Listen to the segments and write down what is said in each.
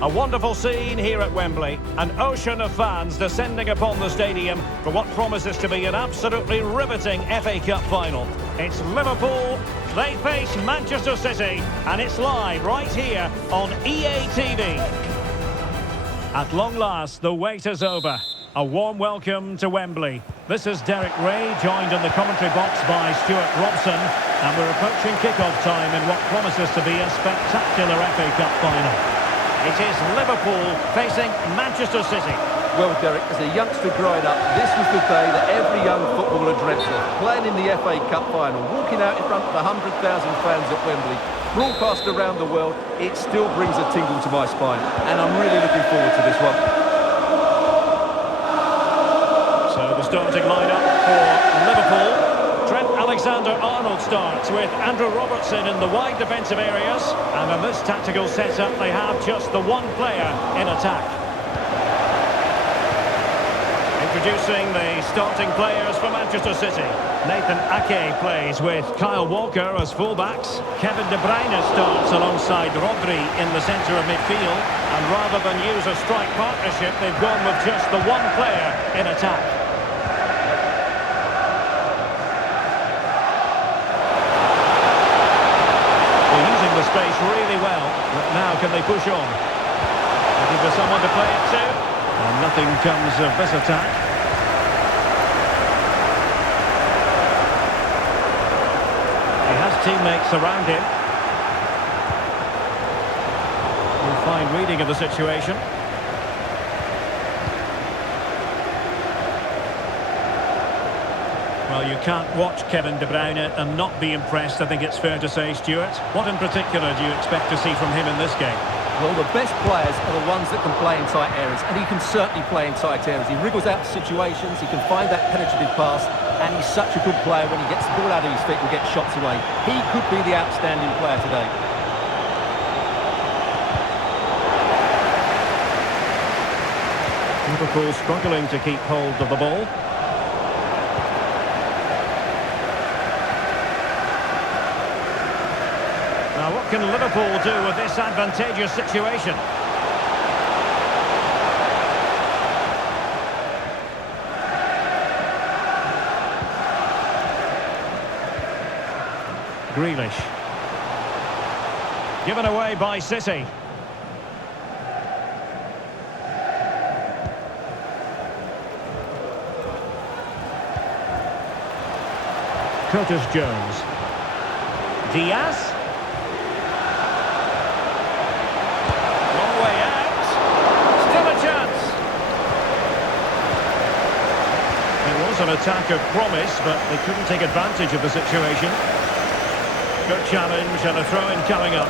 A wonderful scene here at Wembley. An ocean of fans descending upon the stadium for what promises to be an absolutely riveting FA Cup final. It's Liverpool, they face Manchester City, and it's live right here on EA TV. At long last, the wait is over. A warm welcome to Wembley. This is Derek Ray, joined in the commentary box by Stuart Robson, and we're approaching kick-off time in what promises to be a spectacular FA Cup final. It is Liverpool facing Manchester City. Well, Derek, as a youngster growing up, this was the day that every young footballer dreamt of. Playing in the FA Cup final, walking out in front of 100,000 fans at Wembley, broadcast around the world, it still brings a tingle to my spine. And I'm really looking forward to this one. So the starting lineup for Liverpool. Trent Alexander-Arnold starts with Andrew Robertson in the wide defensive areas. And in this tactical setup, they have just the one player in attack. Introducing the starting players for Manchester City. Nathan Ake plays with Kyle Walker as fullbacks. Kevin De Bruyne starts alongside Rodri in the centre of midfield. And rather than use a strike partnership, they've gone with just the one player in attack. The space really well, but now can they push on? Looking for someone to play it to, and nothing comes of this attack. He has teammates around him. A fine reading of the situation. Well, you can't watch Kevin De Bruyne and not be impressed, I think it's fair to say, Stuart. What in particular do you expect to see from him in this game? Well, the best players are the ones that can play in tight areas, and he can certainly play in tight areas. He wriggles out situations, he can find that penetrative pass, and he's such a good player when he gets the ball out of his feet and gets shots away. He could be the outstanding player today. Liverpool struggling to keep hold of the ball. Now, what can Liverpool do with this advantageous situation? Grealish. Given away by City. Curtis Jones. Diaz. An attack of promise, but they couldn't take advantage of the situation. Good challenge and a throw-in coming up.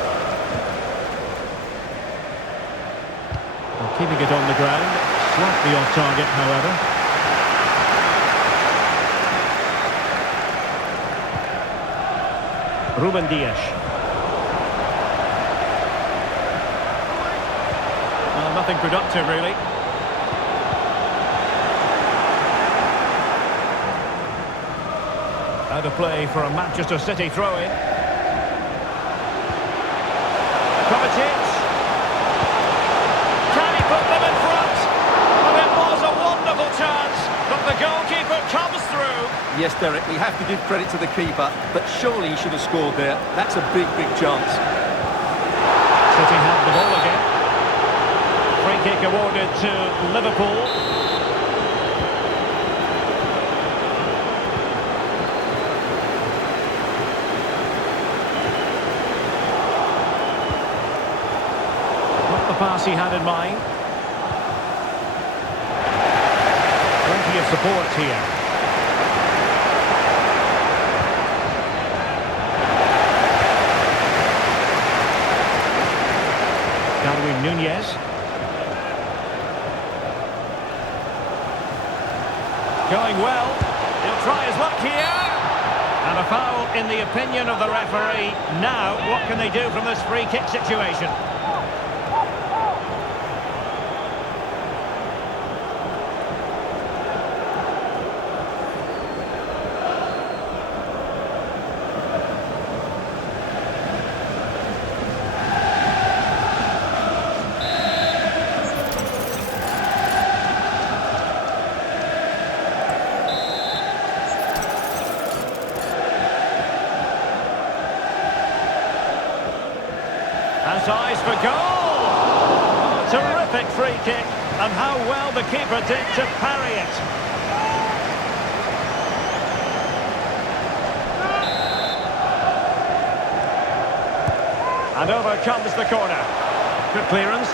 Well, keeping it on the ground, slightly off target, however. Ruben Dias. Well, nothing productive, really. Out of play for a Manchester City throw-in. Kovacic. Can he put them in front? And it was a wonderful chance, but the goalkeeper comes through. Yes, Derek, we have to give credit to the keeper, but surely he should have scored there. That's a big, big chance. City have the ball again. Free kick awarded to Liverpool. Pass he had in mind. Plenty of support here. Darwin Núñez. Going well. He'll try his luck here. And a foul in the opinion of the referee. Now, what can they do from this free kick situation? Has eyes for goal! Oh, terrific free kick, and how well the keeper did to parry it. And over comes the corner. Good clearance.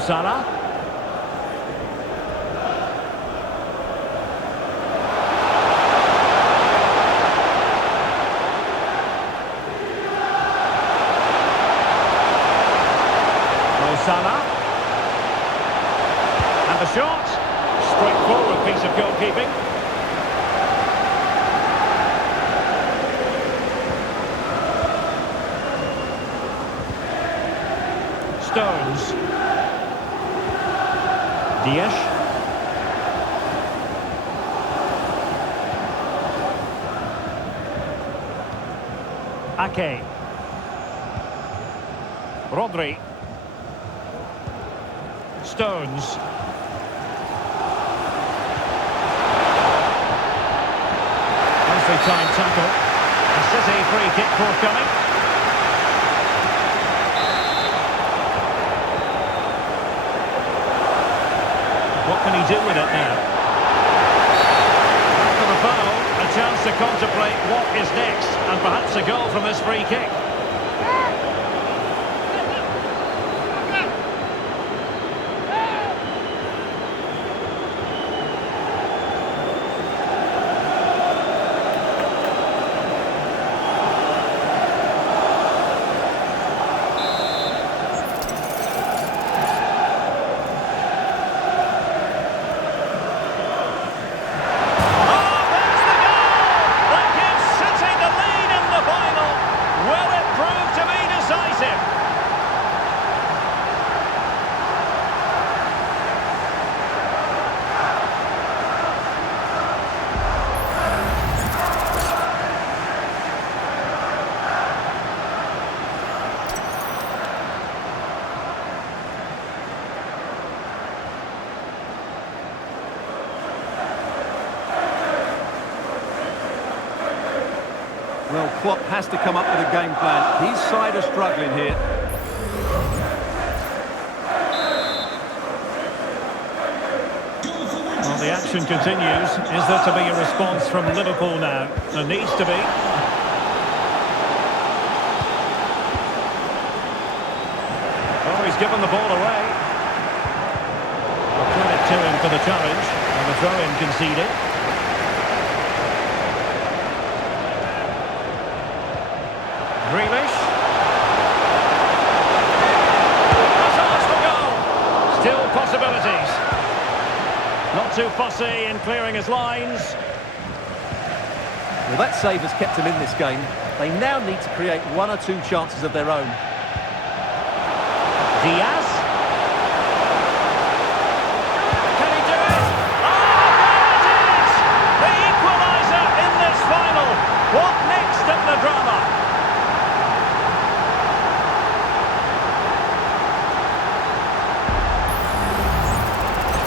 SALAH. SALAH. And the shot. Straightforward piece of goalkeeping. Stones. Dias. Ake. Rodri. Stones. Nicely timed tackle. A City free kick forthcoming. What can he do with it now? After the foul, a chance to contemplate what is next, and perhaps a goal from this free kick. Well, Klopp has to come up with a game plan. His side are struggling here. Well, the action continues. Is there to be a response from Liverpool now? There needs to be. Oh, he's given the ball away. Credit to him for the challenge. And the throw-in conceded. Grealish. Chance for goal. Still possibilities. Not too fussy in clearing his lines. Well, that save has kept him in this game. They now need to create one or two chances of their own. Diaz. Can he do it? Oh, there it is! The equalizer in this final. What next in the drama?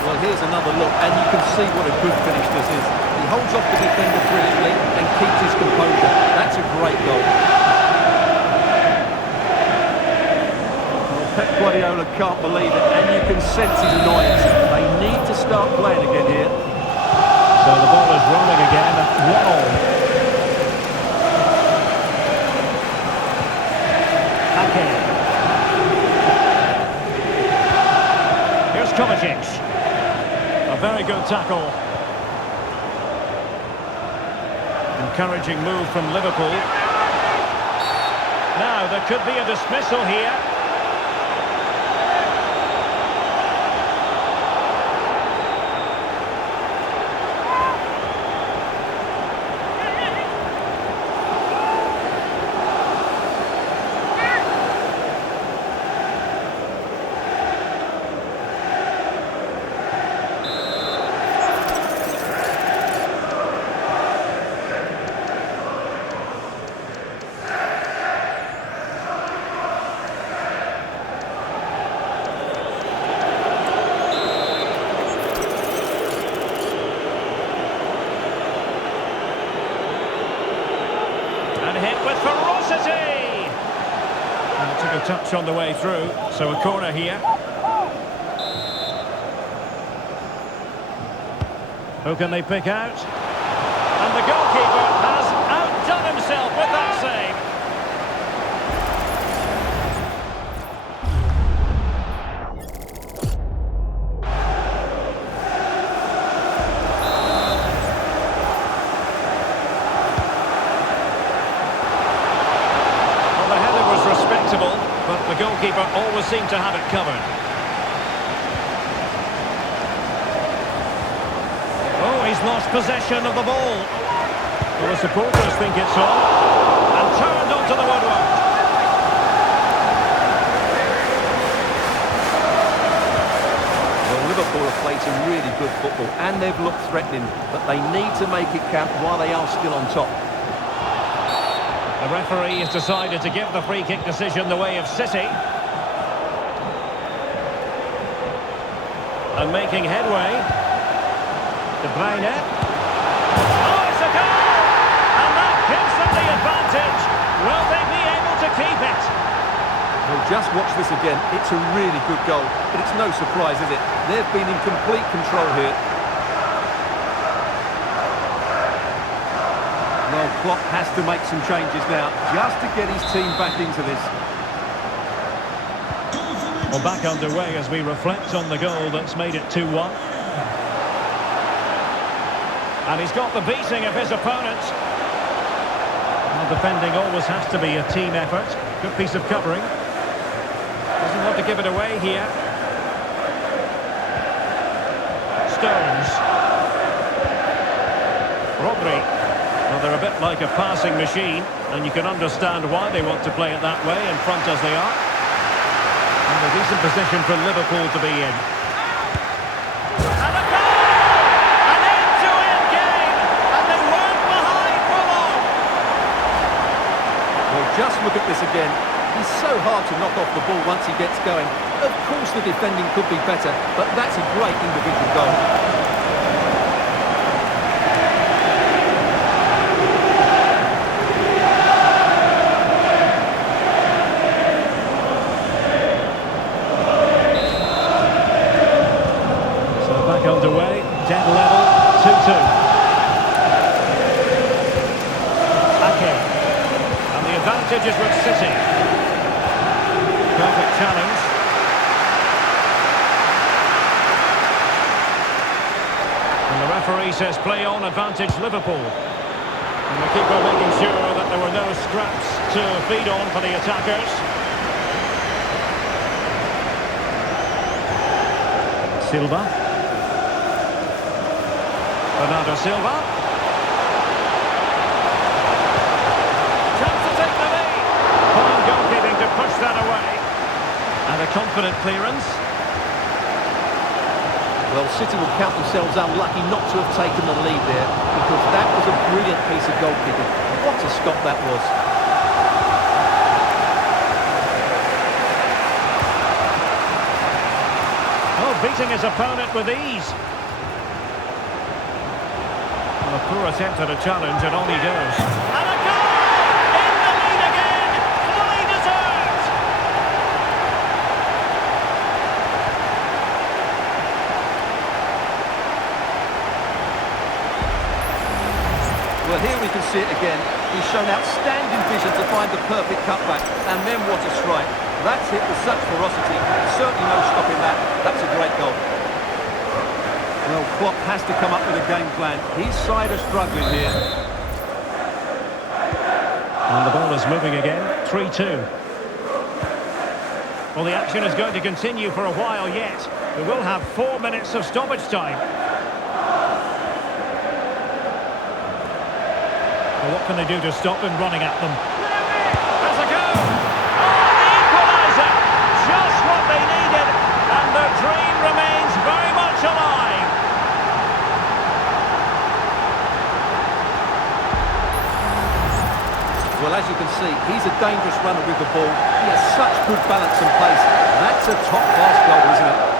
Well, here's another look, and you can see what a good finish this is. He holds off the defender brilliantly and keeps his composure. That's a great goal. Well, Pep Guardiola can't believe it, and you can sense his annoyance. They need to start playing again here. So the ball is rolling again at 1-1. Ake. Here's Kovacic. A very good tackle. Encouraging move from Liverpool. Now, there could be a dismissal here. touch on the way through, so a corner here. Who can they pick out? And the goalkeeper has outdone himself with that save. Well, the header was respectable, but the goalkeeper always seemed to have it covered. He's lost possession of the ball. Well, the supporters think it's on. And turned onto the woodwork. Well, Liverpool have played some really good football and they've looked threatening, but they need to make it count while they are still on top. The referee has decided to give the free kick decision the way of City. And making headway. De Bruyne. Oh, it's a goal! And that gives them the advantage. Will they be able to keep it? Well, just watch this again. It's a really good goal, but it's no surprise, is it? They've been in complete control here. Well, Klopp has to make some changes now, just to get his team back into this. Well, back underway as we reflect on the goal that's made it 2-1. And he's got the beating of his opponent. Well, defending always has to be a team effort. Good piece of covering. Doesn't want to give it away here. Stones. Rodri. Well, they're a bit like a passing machine, and you can understand why they want to play it that way, in front as they are. And a decent position for Liverpool to be in. Just look at this again. He's so hard to knock off the ball once he gets going. Of course the defending could be better, but that's a great individual goal. So back underway, dead level, 2-2. Advantage is with City. Perfect challenge. And the referee says play on, advantage Liverpool. And the keeper making sure that there were no scraps to feed on for the attackers. Silva. Bernardo Silva. Push that away. And a confident clearance. Well, City will count themselves unlucky not to have taken the lead there, because that was a brilliant piece of goalkeeping. What a stop that was. Oh, beating his opponent with ease. Well, a poor attempt at a challenge, and on he goes. And a goal! In the lead again! Fully deserved! Well, here we can see it again. He's shown outstanding vision to find the perfect cutback, and then what a strike. That's hit with such ferocity. Certainly no stopping that. That's a great goal. Well, Klopp has to come up with a game plan. His side are struggling here. And the ball is moving again. 3-2. Well, the action is going to continue for a while yet. We will have 4 minutes of stoppage time. Well, what can they do to stop him running at them? There's a goal! Oh, the equalizer! Just what they needed, and their dream remains very much alive. Well, as you can see, he's a dangerous runner with the ball. He has such good balance and pace. That's a top-class goal, isn't it?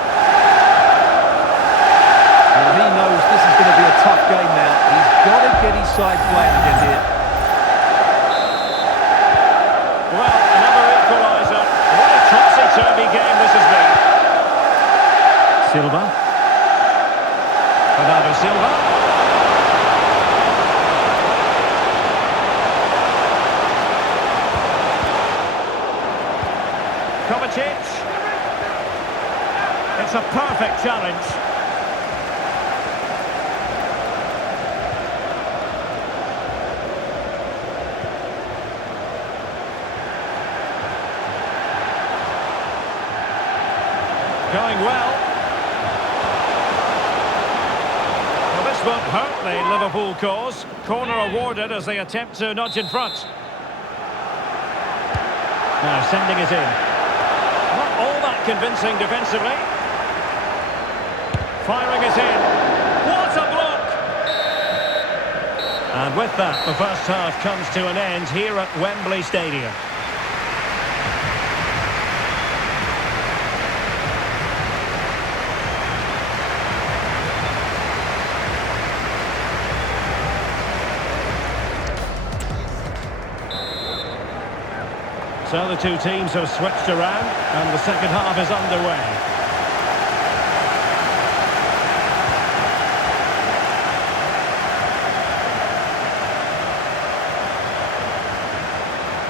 Well, he knows this is going to be a tough game now. He's got to get his side playing again here. Well, another equaliser. Silva. Bernardo Silva. Kovacic. It's a perfect challenge. Going well. Well, this won't hurt the Liverpool cause. Corner awarded as they attempt to nudge in front. Now sending it in. Not all that convincing defensively. Firing it in. What a block! And with that, the first half comes to an end here at Wembley Stadium. So the two teams have switched around and the second half is underway.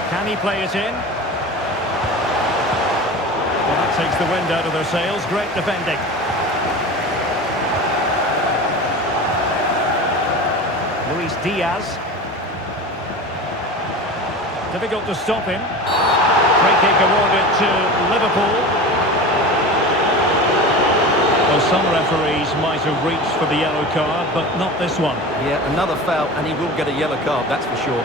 Can he play it in? Well, that takes the wind out of their sails. Great defending. Luis Diaz. Difficult to stop him. Free kick awarded to Liverpool. Well, some referees might have reached for the yellow card, but not this one. Yeah, another foul, and he will get a yellow card, that's for sure.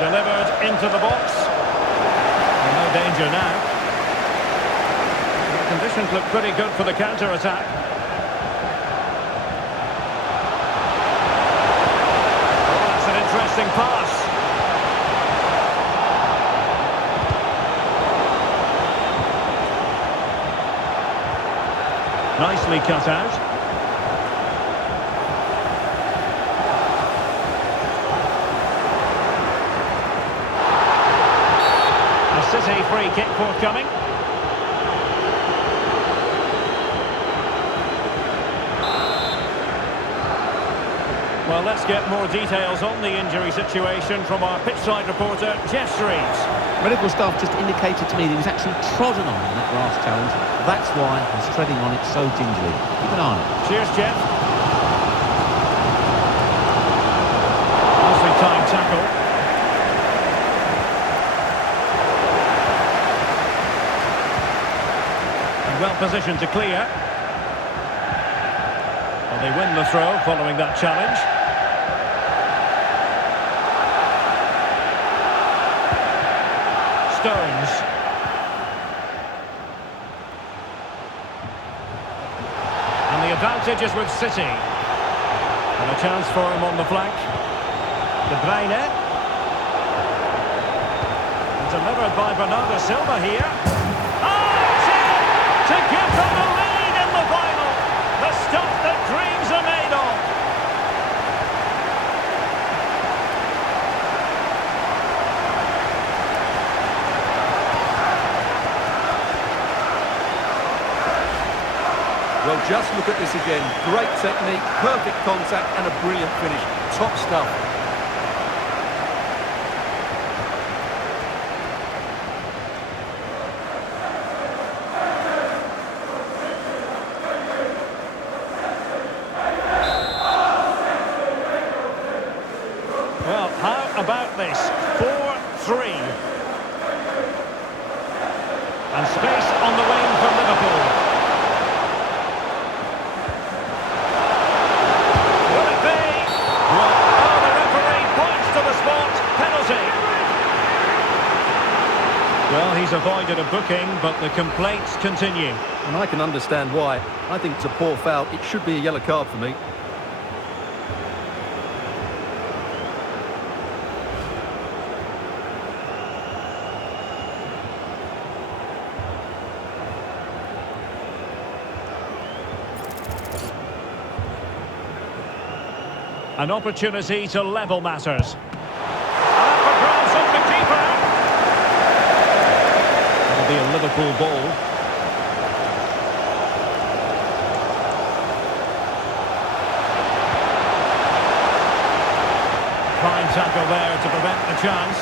Delivered into the box. And no danger now. Conditions look pretty good for the counter-attack. Oh, that's an interesting pass. Nicely cut out. A City free kick forthcoming. Well, let's get more details on the injury situation from our pitchside reporter, Jeff Streets. Medical staff just indicated to me that he was actually trodden on in that last challenge. That's why he's treading on it so gingerly. Keep an eye on it. Cheers, Jeff. Nicely timed tackle. And well positioned to clear. Well, they win the throw following that challenge. Stones. And the advantage is with City. And a chance for him on the flank. De Bruyne. And delivered by Bernardo Silva here. Oh, it's in! To give them the lead in the final. The stuff that dreams are made of. Well, just look at this again. Great technique, perfect contact, and a brilliant finish. Top stuff. Well, how about this? 4-3. And space on the wing for Liverpool. Well, he's avoided a booking, but the complaints continue. And I can understand why. I think it's a poor foul. It should be a yellow card for me. An opportunity to level matters. And up for grabs off the keeper. It'll be a Liverpool ball. Fine tackle there to prevent the chance.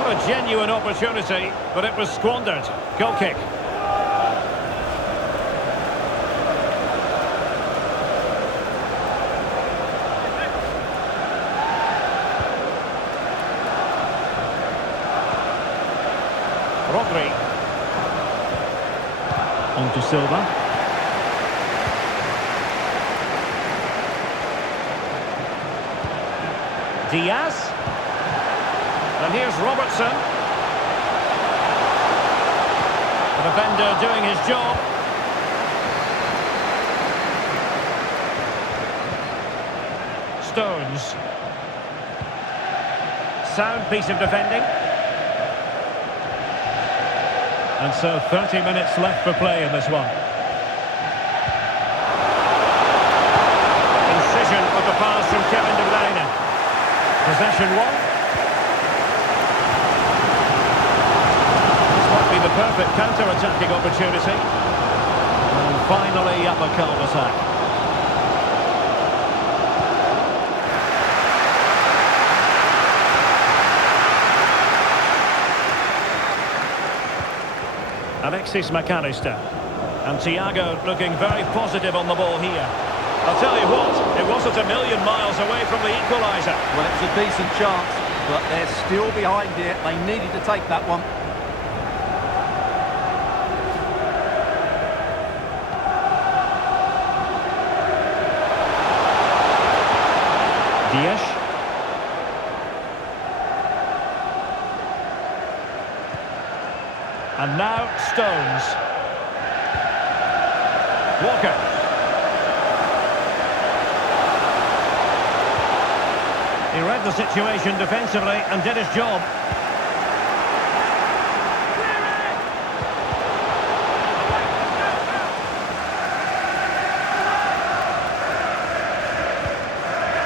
What a genuine opportunity, but it was squandered. Goal kick. Rodri. On to Silva. Diaz. And here's Robertson. The defender doing his job. Stones. Sound piece of defending. And so 30 minutes left for play in this one. Incision with the pass from Kevin De Bruyne. Possession one. This might be the perfect counter-attacking opportunity. And finally up a cul-de-sac. Alexis McAllister. And Thiago looking very positive on the ball here. I'll tell you what, it wasn't a million miles away from the equaliser. Well, it was a decent chance, but they're still behind here. They needed to take that one. Diaz. And now Stones. Walker. He read the situation defensively and did his job.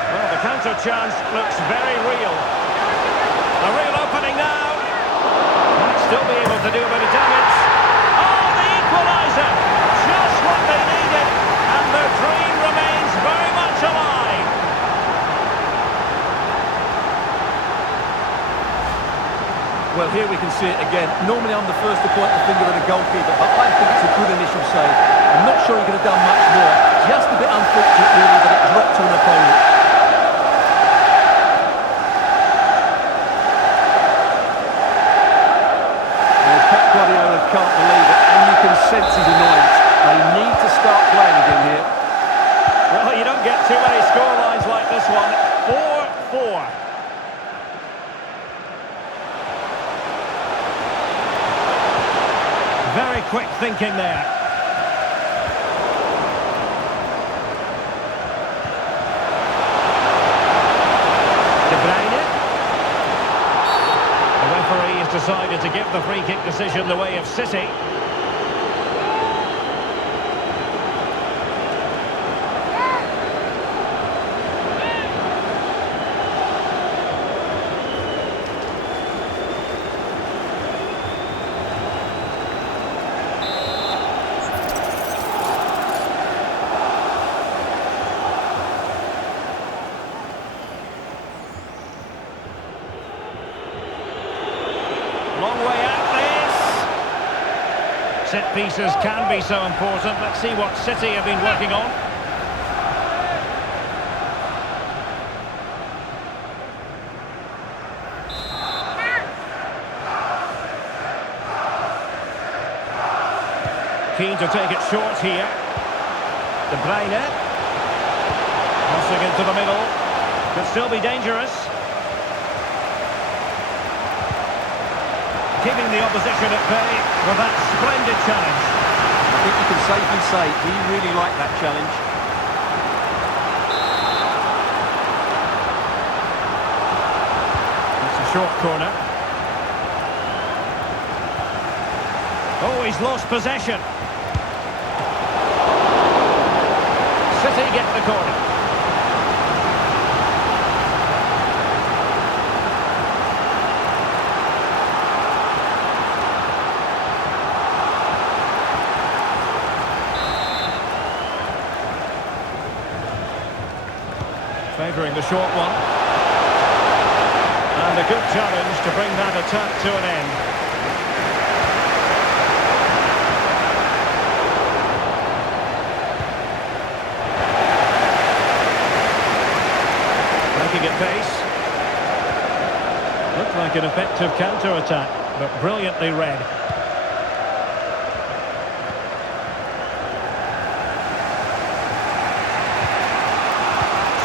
Well, the counter chance looks very real. A real opening now. Might still be able to do a bit of damage. Oh, the equaliser! Just what they needed. And their dream remains very much alive. Well, here we can see it again. Normally I'm the first to point the finger at a goalkeeper, but I think it's a good initial save. I'm not sure he could have done much more. Just a bit unfortunate, really, that it dropped to an opponent. Well, Pep Guardiola can't believe it, and you can sense his annoyance. They need to start playing again here. Well, you don't get too many scorelines like this one. 4-4. Very quick thinking there. De Bruyne. The referee has decided to give the free kick decision the way of City. Long way out this. Set pieces can be so important. Let's see what City have been working on. Keen to take it short here. De Bruyne. Crossing into the middle. Could still be dangerous. Keeping the opposition at bay with that splendid challenge. I think you can safely say he really liked that challenge. It's a short corner. Oh, he's lost possession. City get the corner. Favouring the short one. And a good challenge to bring that attack to an end. Making it pace. Looked like an effective counter-attack, but brilliantly read.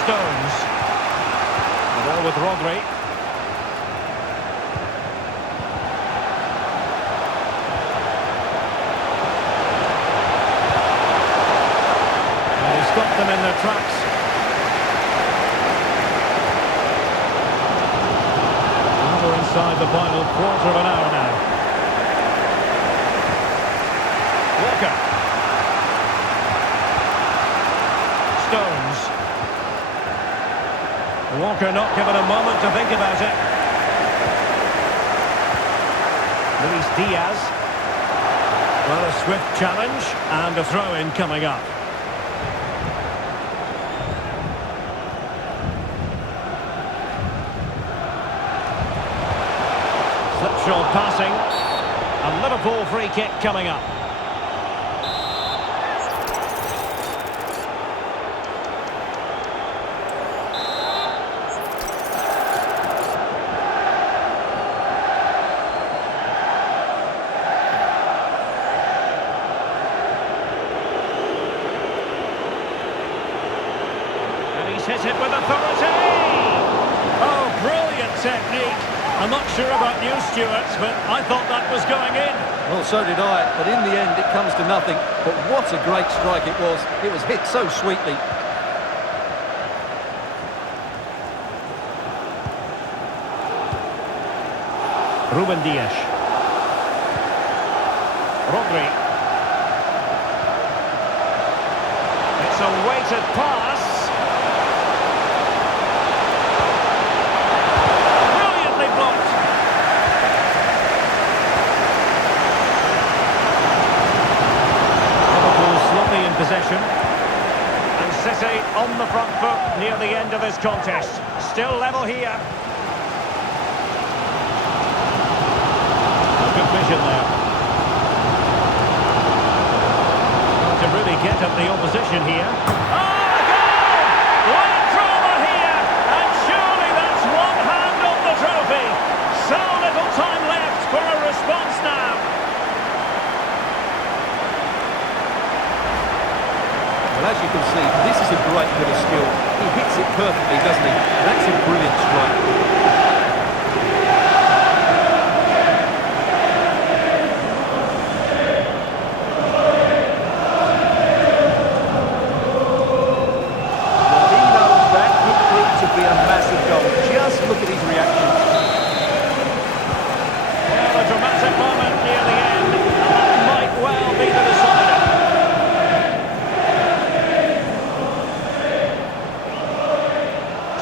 Stones. The ball with Rodri. And he stopped them in their tracks. We're inside the final quarter of an hour now. Walker. Stones. Walker not given a moment to think about it. Luis Diaz. Well, a swift challenge and a throw-in coming up. Slipshod passing. A Liverpool free kick coming up. Hit it with authority! Oh, brilliant technique. I'm not sure about you, Stuart, but I thought that was going in. Well, so did I, but in the end it comes to nothing. But what a great strike it was. It was hit so sweetly. Ruben Dias. Rodri. It's a weighted pass. Possession, and City on the front foot near the end of this contest. Still level here. Good vision there. To really get at the opposition here. Oh, a goal! What drama here! And surely that's one hand on the trophy. So little time left for a response now. As you can see, this is a great bit of skill. He hits it perfectly, doesn't he? That's a brilliant strike. Well, he knows that could prove to be a massive goal. Just look at his reaction. Well, a dramatic moment near the end, and that might well be the decider.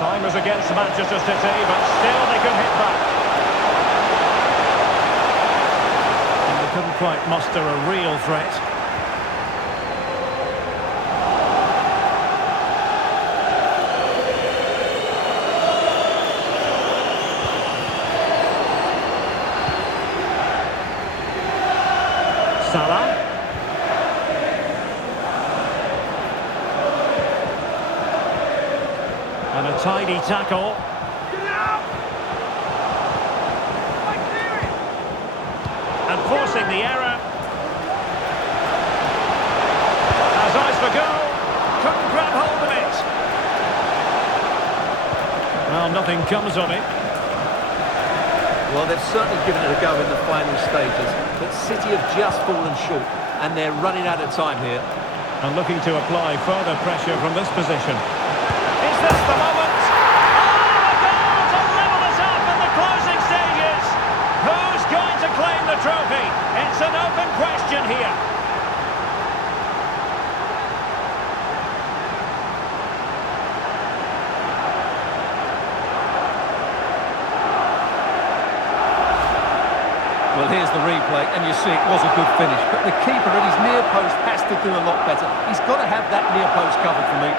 Time was against Manchester City, but still they could hit back. And they couldn't quite muster a real threat. Salah. And a tidy tackle. And forcing the error. Has eyes for goal. Couldn't grab hold of it. Well, nothing comes of it. Well, they've certainly given it a go in the final stages, but City have just fallen short, and they're running out of time here. And looking to apply further pressure from this position. Is this the moment? Oh, a goal to level us up in the closing stages. Who's going to claim the trophy? It's an open question here. here's the replay, and you see it was a good finish. But the keeper at his near post has to do a lot better. He's got to have that near post covered for me.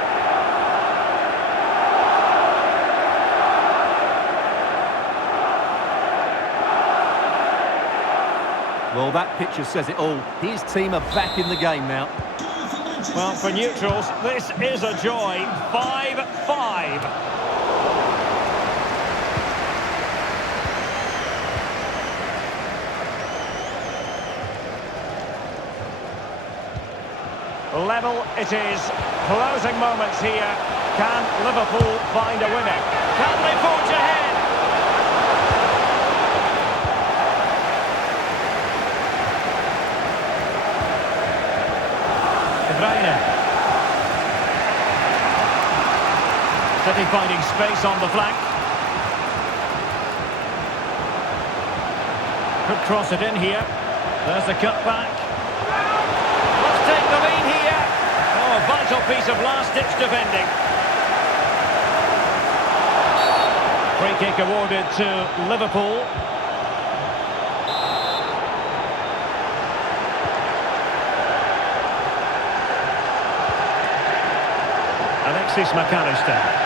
Well, that picture says it all. His team are back in the game now. Well, for neutrals, this is a joy. 5-5. Level it is. Closing moments here. Can Liverpool find a winner? Can they forge ahead? City finding space on the flank. Could cross it in here. There's the cut back. Let's take the lead here. Oh, a vital piece of last-ditch defending. Free kick awarded to Liverpool. Alexis McAllister.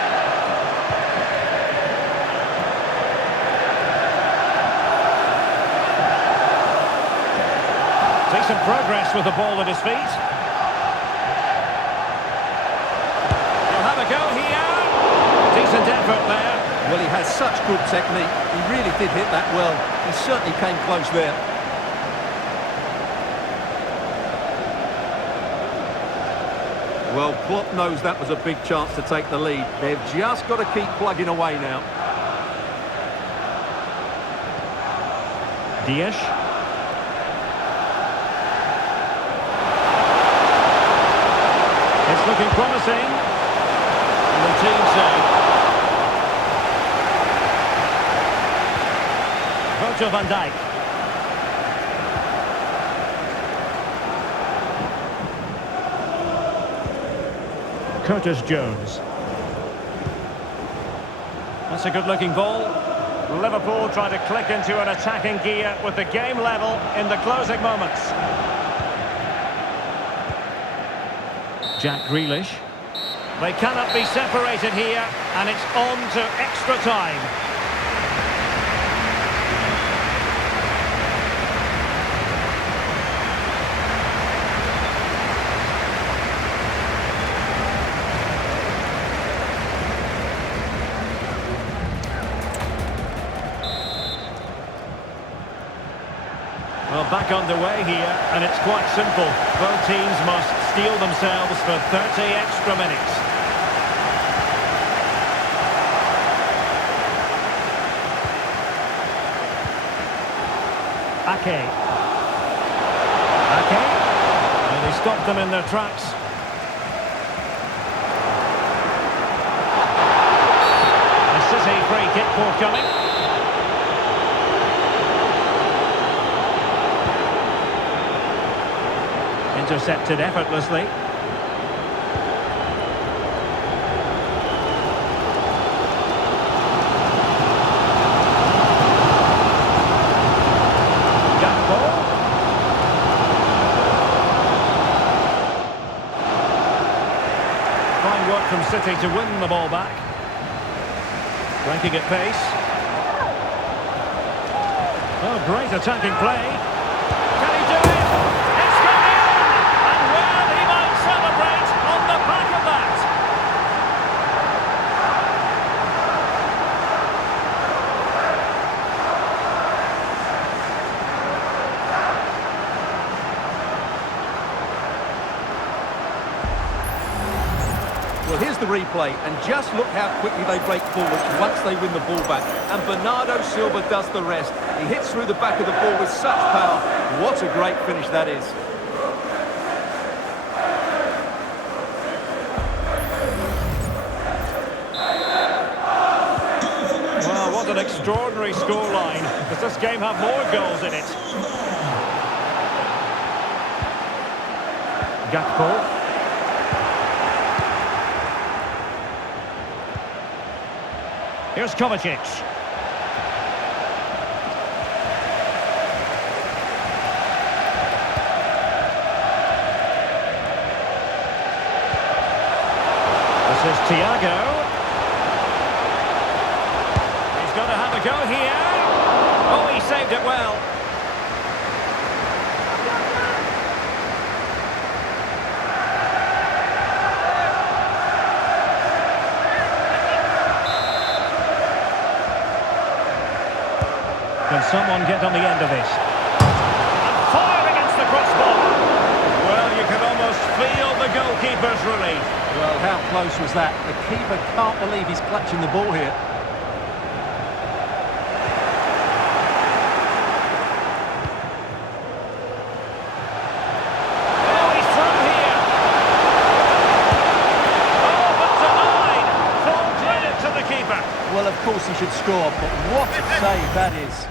Decent progress with the ball at his feet. He'll have a go here. Decent effort there. Well, he has such good technique. He really did hit that well. He certainly came close there. Well, Klopp knows that was a big chance to take the lead. They've just got to keep plugging away now. Dias. It's looking promising. Routine save. Virgil van Dijk. Curtis Jones. That's a good-looking ball. Liverpool trying to click into an attacking gear with the game level in the closing moments. Jack Grealish. They cannot be separated here, and it's on to extra time. Well, back underway here, and it's quite simple. Both teams must steel themselves for 30 extra minutes. Ake. And he stopped them in their tracks. A City free kick forthcoming. Intercepted effortlessly. Gakpo. Fine work from City to win the ball back. Breaking at pace. Oh, great attacking play. Can he do it? Well, here's the replay, and just look how quickly they break forward once they win the ball back. And Bernardo Silva does the rest. He hits through the back of the ball with such power. What a great finish that is. Well, what an extraordinary scoreline. Does this game have more goals in it? Gakpo. Here's Kovacic. This is Thiago. He's going to have a go here. Oh, he saved it well. Can someone get on the end of this? And fire against the crossbar. Well, you can almost feel the goalkeeper's relief. Well, how close was that? The keeper can't believe he's clutching the ball here. Oh, he's through here. Oh, but denied. Full credit to the keeper. Well, of course he should score, but what a save that is.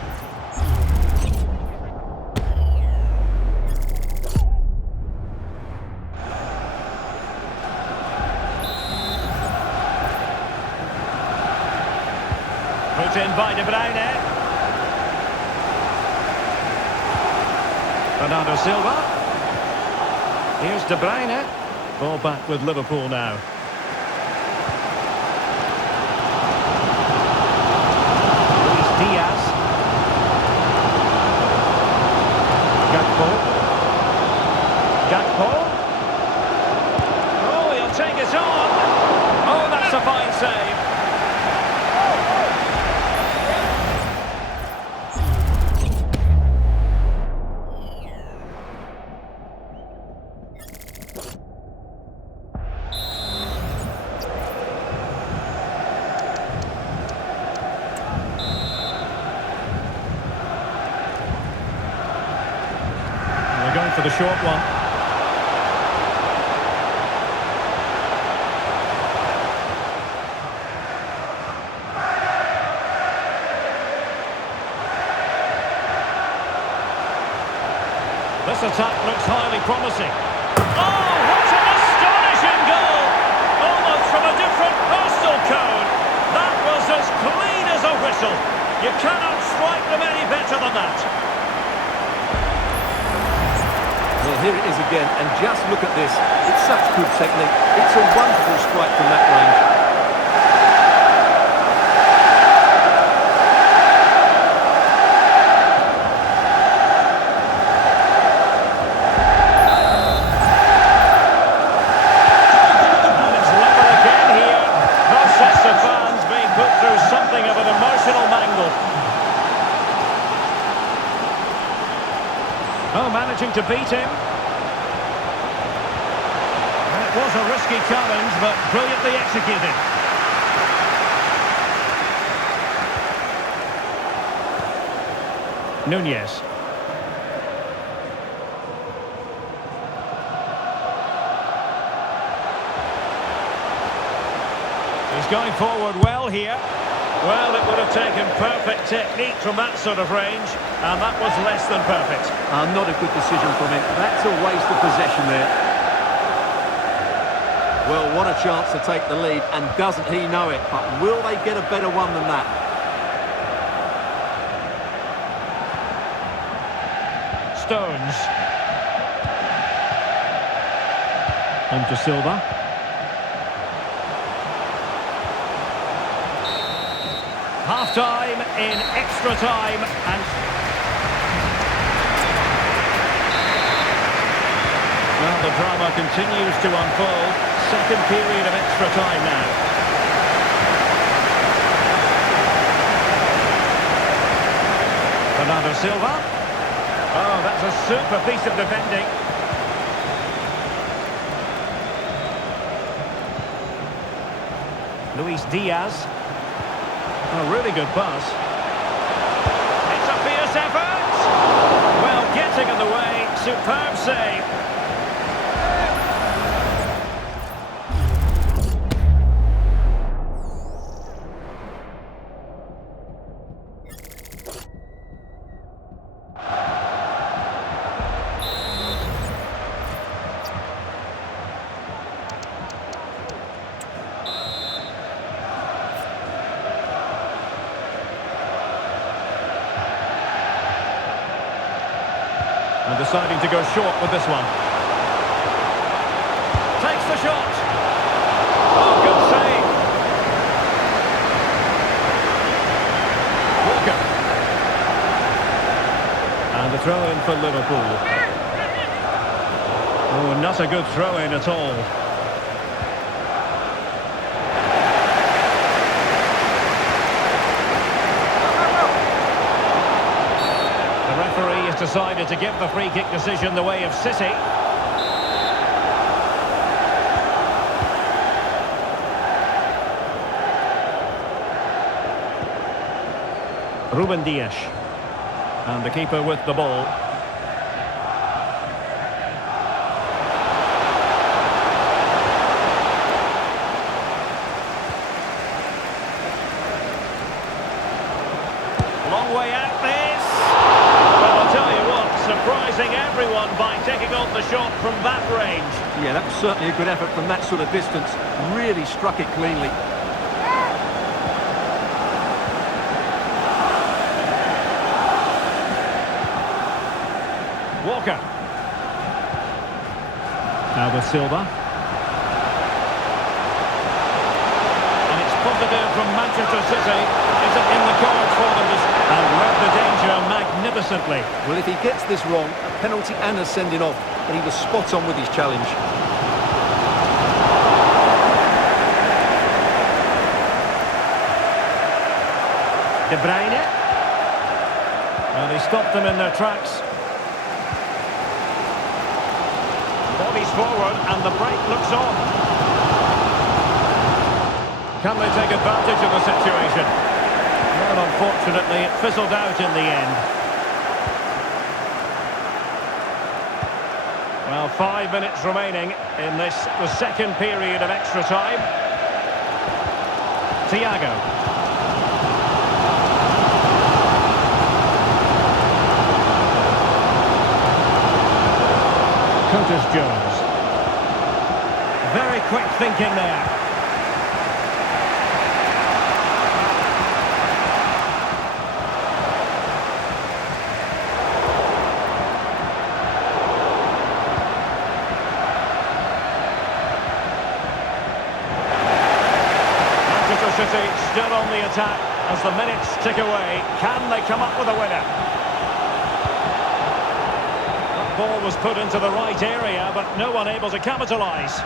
Put in by De Bruyne. Bernardo Silva. Here's De Bruyne. Ball back with Liverpool now. Luis Diaz. Gakpo. Gakpo. Oh, he'll take it on. Oh, that's a fine save. Going for the short one. This attack looks highly promising. Oh, what an astonishing goal! Almost from a different postal code. That was as clean as a whistle. You cannot strike them any better than that. Well, here it is again, and just look at this. It's such good technique. It's a wonderful strike from that range. And it's level again here. Both sets of fans being put through something of an emotional mangle. Oh, managing to beat him. And it was a risky challenge, but brilliantly executed. Nunez. He's going forward well here. Well, it would have taken perfect technique from that sort of range, and that was less than perfect. Not a good decision from him. That's a waste of possession there. Well, what a chance to take the lead, and doesn't he know it? But will they get a better one than that? Stones. On to Silva. Half-time in extra time, and well, the drama continues to unfold. Second period of extra time now. Bernardo Silva. Oh, that's a super piece of defending. Luis Diaz. A really good pass. It's a fierce effort. Well, getting in the way. Superb save. And deciding to go short with this one. Takes the shot. Oh, good throw-in for Liverpool. Oh, not a good throw-in at all. The referee has decided to give the free-kick decision the way of City. Ruben Dias. And the keeper with the ball. Long way out this. Well, I'll tell you what, surprising everyone by taking on the shot from that range. Yeah, that was certainly a good effort from that sort of distance. Really struck it cleanly. Walker. Now with Silva. And it's positive from Manchester City. Is it in the cards for them? And read the danger magnificently. Well, if he gets this wrong, a penalty and a sending off. But he was spot on with his challenge. De Bruyne. Well, they stopped them in their tracks. Bodies forward and the break looks on. Can they take advantage of the situation? Well, unfortunately, it fizzled out in the end. Well, 5 minutes remaining in the second period of extra time. Thiago. Curtis Jones. Very quick thinking there. Manchester City still on the attack as the minutes tick away. Can they come up with a winner? Ball was put into the right area, but no one able to capitalise.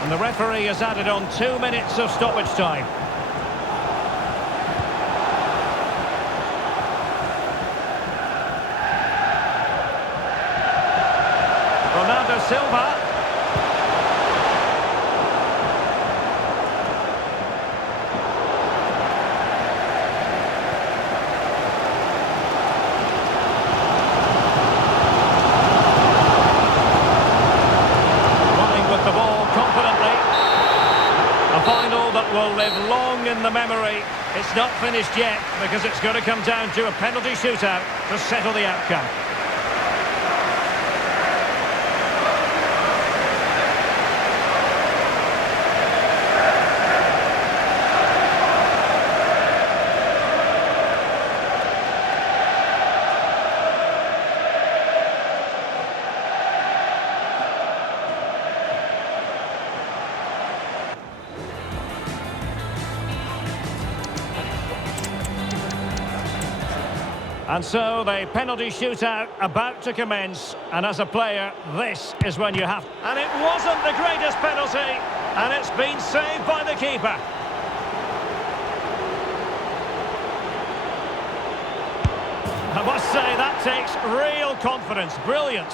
And the referee has added on 2 minutes of stoppage time. Ronaldo Silva. Will live long in the memory. It's not finished yet because it's going to come down to a penalty shootout to settle the outcome. And so the penalty shootout about to commence, and as a player, this is when you have... And it wasn't the greatest penalty, and it's been saved by the keeper. I must say, that takes real confidence. Brilliant.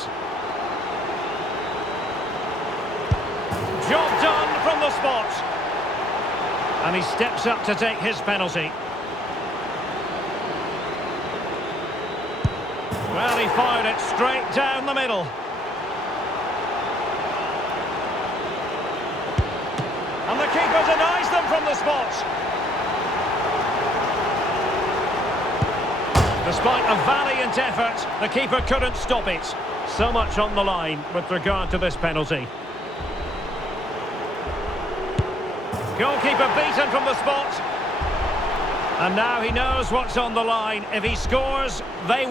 Job done from the spot. And he steps up to take his penalty. Well, he fired it straight down the middle. And the keeper denies them from the spot. Despite a valiant effort, the keeper couldn't stop it. So much on the line with regard to this penalty. Goalkeeper beaten from the spot. And now he knows what's on the line. If he scores, they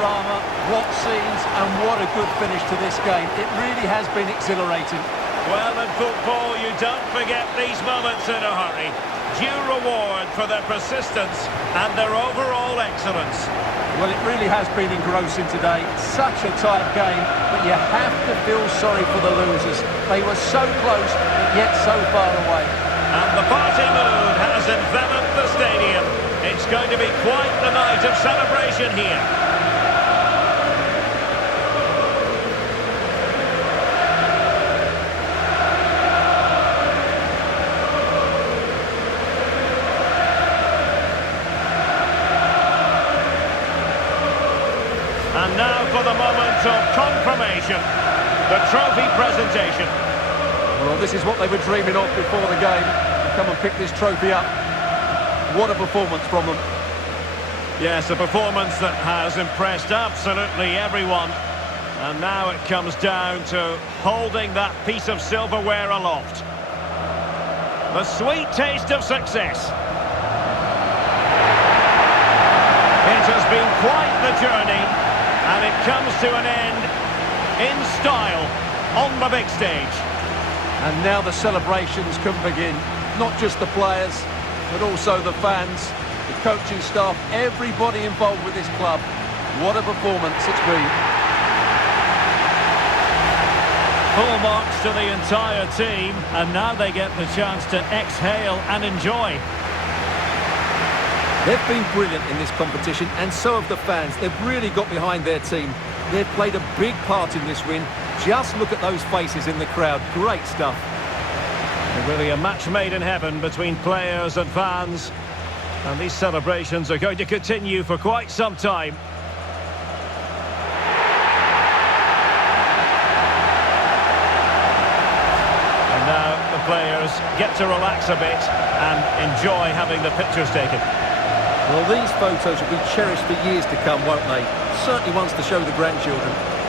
drama, what scenes, and what a good finish to this game. It really has been exhilarating. Well, in football, you don't forget these moments in a hurry. Due reward for their persistence and their overall excellence. Well, it really has been engrossing today. Such a tight game, but you have to feel sorry for the losers. They were so close, but yet so far away. And the party mood has enveloped the stadium. It's going to be quite the night of celebration here. And now for the moment of confirmation, the trophy presentation. Well, this is what they were dreaming of before the game. To come and pick this trophy up. What a performance from them. Yes, a performance that has impressed absolutely everyone. And now it comes down to holding that piece of silverware aloft. The sweet taste of success. It has been quite the journey, and it comes to an end in style on the big stage. And now the celebrations can begin. Not just the players, but also the fans, the coaching staff, everybody involved with this club. What a performance it's been. Full marks to the entire team, and now they get the chance to exhale and enjoy. They've been brilliant in this competition, and so have the fans. They've really got behind their team. They've played a big part in this win. Just look at those faces in the crowd. Great stuff. Really a match made in heaven between players and fans. And these celebrations are going to continue for quite some time. And now the players get to relax a bit and enjoy having the pictures taken. Well, these photos will be cherished for years to come, won't they? Certainly ones to show the grandchildren.